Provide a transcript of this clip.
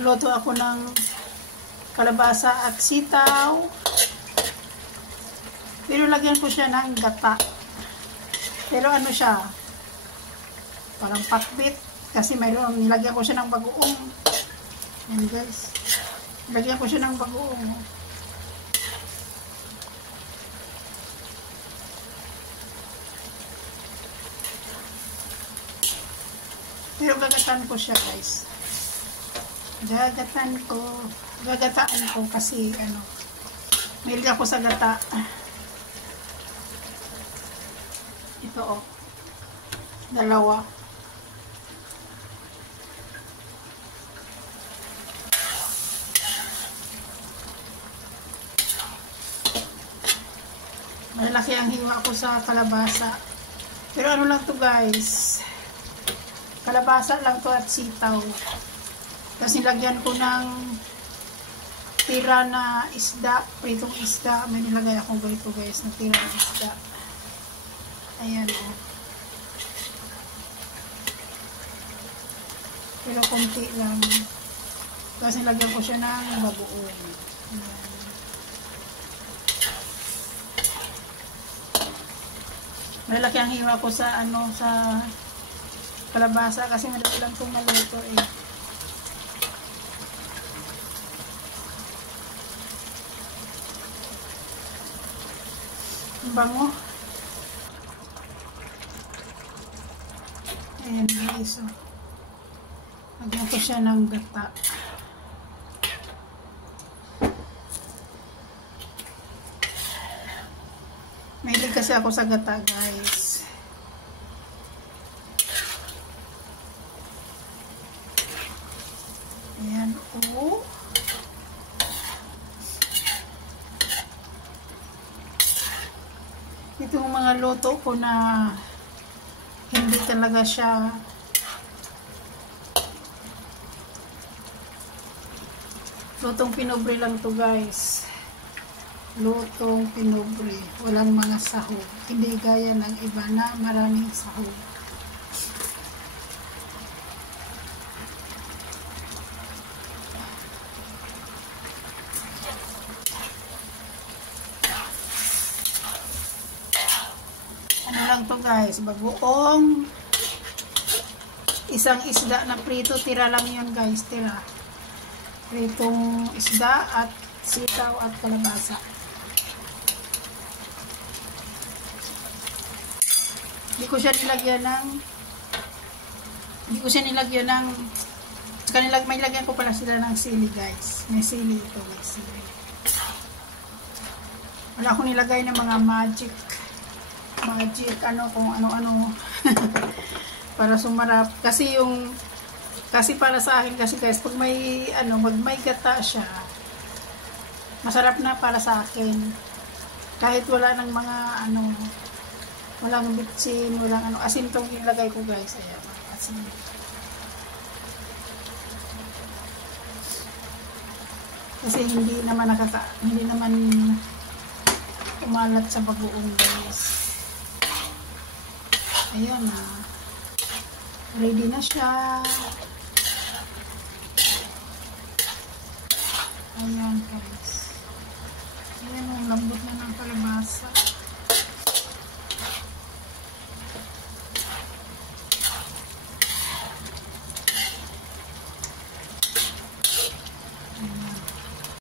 Luto ako ng kalabasa at sitaw. Pero lagyan ko siya ng gata. Pero ano siya, parang pakbit. Kasi mayroon, nilagyan ko siya ng bagoong. Yan guys. Nilagyan ko siya ng bagoong. Pero gagatan ko siya guys. Gagataan ko kasi ano, mahilig ako sa gata. Ito oh, dalawa. Malaki ang hiwa ko sa kalabasa. Pero ano lang to guys, kalabasa lang to at sitaw. Tapos nilagyan ko ng tira na isda, pritong isda. May nilagay akong ganito guys, na tira na isda. Ayan o. Oh. Pero konti lang. Tapos nilagyan ko siya ng bagoong. Ayan. Malaki ang hiwa ko sa ano, sa kalabasa kasi madali lang itong maluto eh. Bango. Ayan guys. So, lagyan ko siya ng gata. Mahilig kasi ako sa gata guys. Ayan. Oh. Itong mga luto ko na hindi talaga siya lutong pinobre lang to guys. Lutong pinobre, walang mga sahog, hindi gaya ng iba na maraming sahog. Ano lang to guys, bagoong isang isda na prito, tira lang yun guys, tira. Pritong isda at sitaw at kalabasa. Hindi ko siya nilagyan ng saka may lagyan ko pala sila ng sili guys. May sili ito guys. Wala akong nilagay ng mga magic ano kung ano-ano para sumarap kasi para sa akin kasi guys pag may may gata siya masarap na para sa akin kahit wala ng mga walang bitsin, walang asin tong ilagay ko guys. Ayan, asin. Kasi hindi naman umalat sa bagoong guys. Ayan na. Ready na siya.